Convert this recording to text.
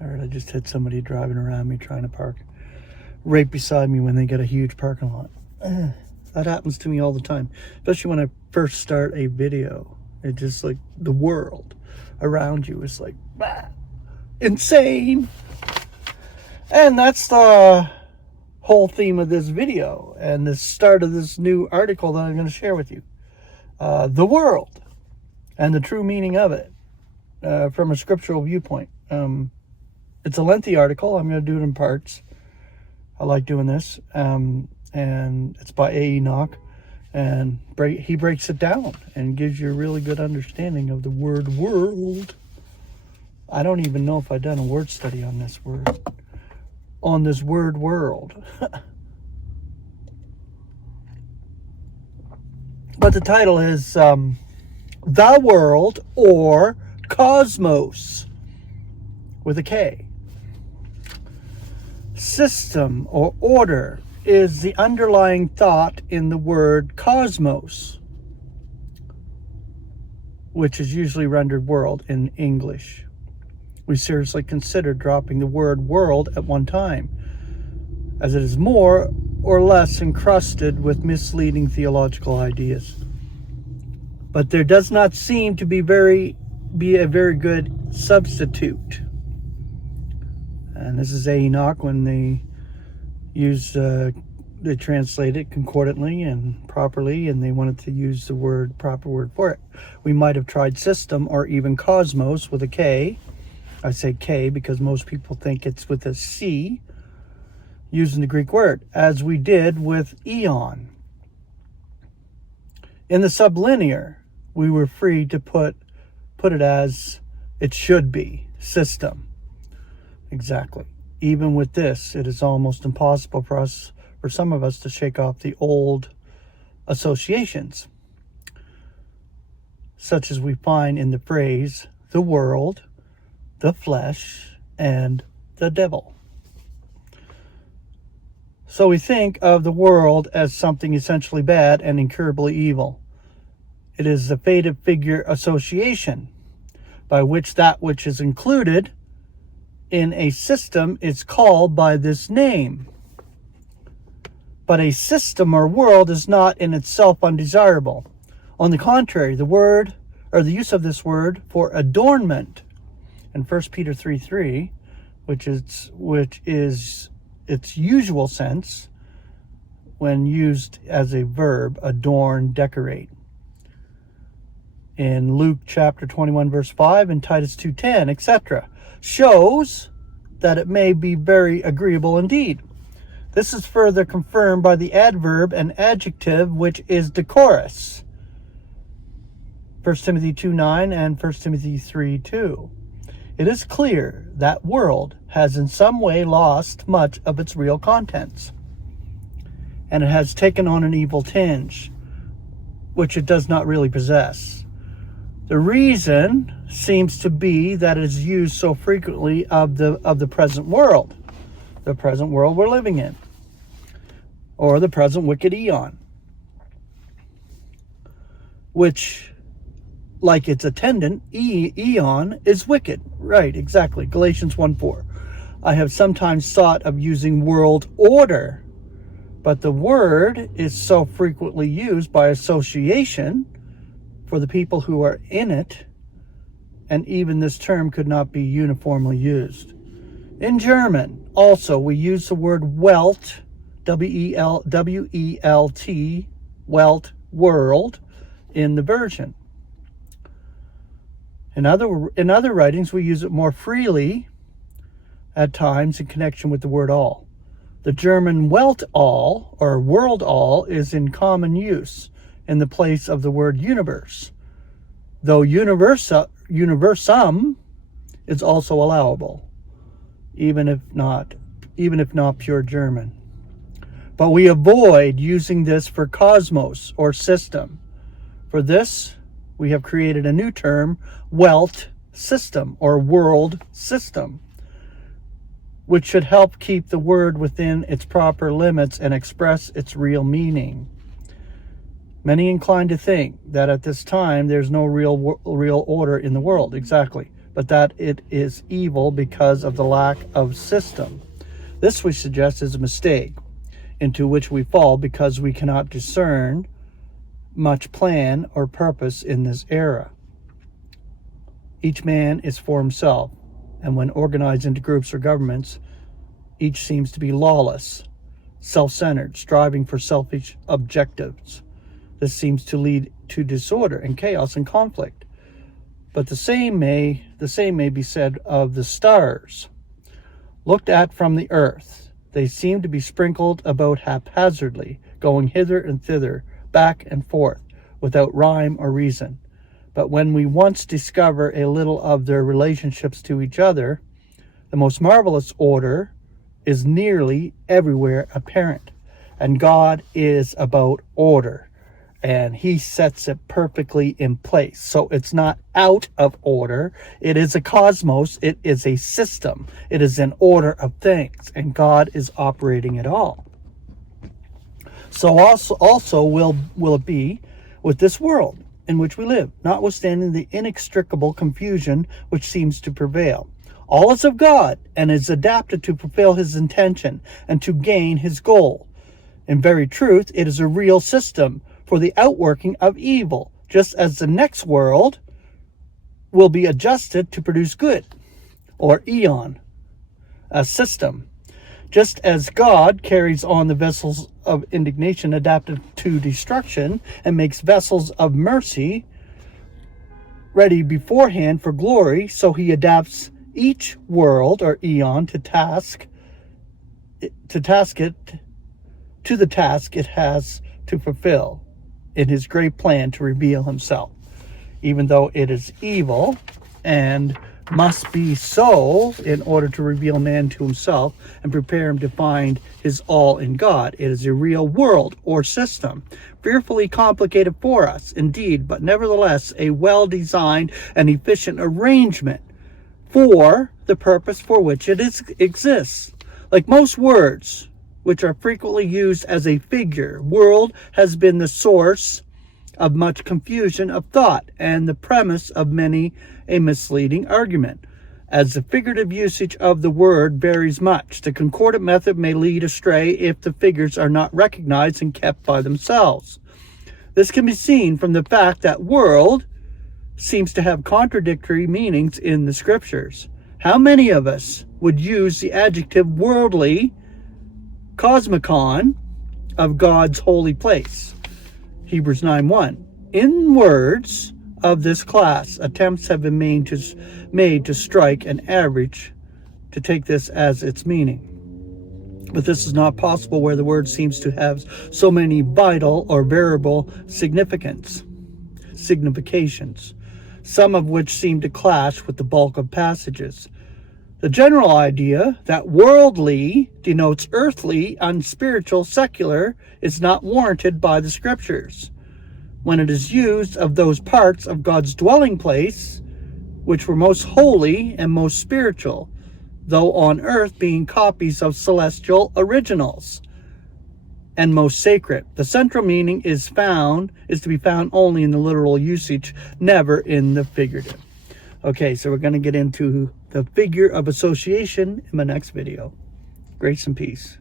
Alright, I just hit somebody driving around me trying to park right beside me when they get a huge parking lot. That happens to me all the time, especially when I first start a video. It just like the world around you is like insane. And that's the whole theme of this video and the start of this new article that I'm going to share with you. The world and the true meaning of it from a scriptural viewpoint. It's a lengthy article. I'm going to do it in parts. I like doing this. And it's by A. Enoch. And he breaks it down and gives you a really good understanding of the word world. I don't even know if I've done a word study on this word. On this word world. But the title is The World or Cosmos with a K. System or order is the underlying thought in the word cosmos, which is usually rendered world in English. We seriously consider dropping the word world at one time, as it is more or less encrusted with misleading theological ideas. But there does not seem to be a very good substitute. And this is Enoch when they translate it concordantly and properly, and they wanted to use the proper word for it. We might have tried system or even cosmos with a K. I say K because most people think it's with a C, using the Greek word, as we did with eon. In the sublinear, we were free to put it as it should be, system. Exactly. Even with this, it is almost impossible for some of us to shake off the old associations, such as we find in the phrase, the world, the flesh, and the devil. So we think of the world as something essentially bad and incurably evil. It is the faded figure association by which that which is included in a system is called by this name. But a system or world is not in itself undesirable. On the contrary, the word or the use of this word for adornment in 1 Peter 3:3, which is its usual sense when used as a verb, adorn, decorate. In Luke chapter 21 verse 5 and Titus 2:10, etc., shows that it may be very agreeable indeed. This is further confirmed by the adverb and adjective, which is decorous. 1 Timothy 2:9 and 1 Timothy 3:2. It is clear that world has in some way lost much of its real contents, and it has taken on an evil tinge, which it does not really possess. The reason seems to be that it is used so frequently of the present world we're living in, or the present wicked eon, which, like its attendant, eon, is wicked. Right, exactly. Galatians 1:4. I have sometimes thought of using world order, but the word is so frequently used by association for the people who are in it, and even this term could not be uniformly used. In German, also, we use the word Welt, W-E-L-T, Welt, world, in the version. In other writings, we use it more freely at times in connection with the word all. The German Welt all, or world all, is in common use in the place of the word universe, though universum is also allowable, even if not pure German. But we avoid using this for cosmos or system. For this, we have created a new term, Welt system or world system, which should help keep the word within its proper limits and express its real meaning. Many incline to think that at this time there's no real order in the world. Exactly. but that it is evil because of the lack of system. This, we suggest, is a mistake into which we fall because we cannot discern much plan or purpose in this era. Each man is for himself, and when organized into groups or governments, each seems to be lawless, self-centered, striving for selfish objectives. This seems to lead to disorder and chaos and conflict. But the same may be said of the stars. Looked at from the earth, they seem to be sprinkled about haphazardly, going hither and thither, back and forth, without rhyme or reason. But when we once discover a little of their relationships to each other, the most marvelous order is nearly everywhere apparent. And God is about order, and he sets it perfectly in place. So it's not out of order. It is a cosmos. It is a system. It is an order of things, and God is operating it all. So also will it be with this world in which we live, notwithstanding the inextricable confusion which seems to prevail. All is of God and is adapted to fulfill his intention and to gain his goal. In very truth, it is a real system for the outworking of evil, just as the next world will be adjusted to produce good, or eon, a system. Just as God carries on the vessels of indignation adapted to destruction and makes vessels of mercy ready beforehand for glory, so he adapts each world or eon to the task it has to fulfill in his great plan to reveal himself, even though it is evil and must be so in order to reveal man to himself and prepare him to find his all in God. It is a real world or system, fearfully complicated for us, indeed, but nevertheless a well-designed and efficient arrangement for the purpose for which it exists. Like most words, which are frequently used as a figure, world has been the source of much confusion of thought and the premise of many a misleading argument. As the figurative usage of the word varies much, the concordant method may lead astray if the figures are not recognized and kept by themselves. This can be seen from the fact that world seems to have contradictory meanings in the scriptures. How many of us would use the adjective worldly, cosmikon, of God's holy place? Hebrews 9:1. In words of this class, attempts have been made to strike an average to take this as its meaning. But this is not possible where the word seems to have so many vital or variable significations, some of which seem to clash with the bulk of passages. The general idea that worldly denotes earthly, unspiritual, secular is not warranted by the scriptures when it is used of those parts of God's dwelling place which were most holy and most spiritual, though on earth being copies of celestial originals, and most sacred. The central meaning is to be found only in the literal usage, never in the figurative. Okay, so we're going to get into the figure of association in my next video. Grace and peace.